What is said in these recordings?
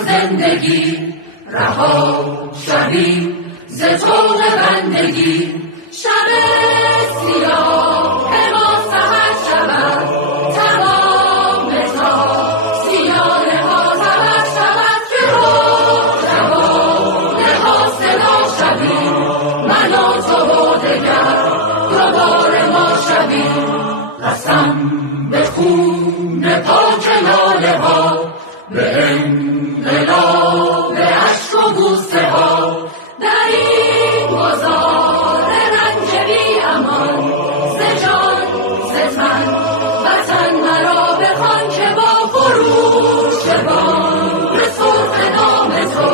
زندگی رها شویم ز طوق بندگی. شب سیاه ما سحر شود تمام تا سیانه ها سحر شود که جوانه ها صدا شویم من و تو دگر دوباره ما شویم. قسم به خون پاک لاله ها به انقلاب عشق و بوسه ها در این گذار رنج بی امان ز جان ز تن وطن مرا بخوان که با خروش بانگ سرخ نام تو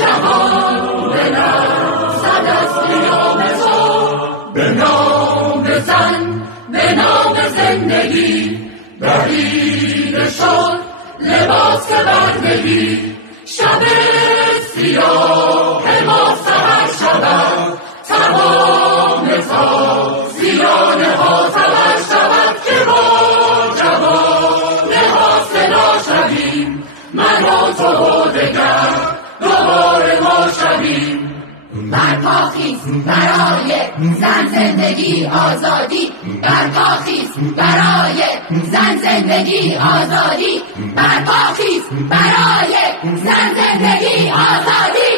جهان بلرزد از قیام تو. به نام بزن به نام زندگی دریده شد لباس بردگی. شب سیاه ما سحر شود تمام تا زیانه ها سحر شود که با جوانه ها صدا شویم من و تو دگر دوباره ما شویم. برپاخیز برای زن زندگی آزادی برپاخیز برای زن زندگی آزادی برپاخیز برای زن زندگی آزادی.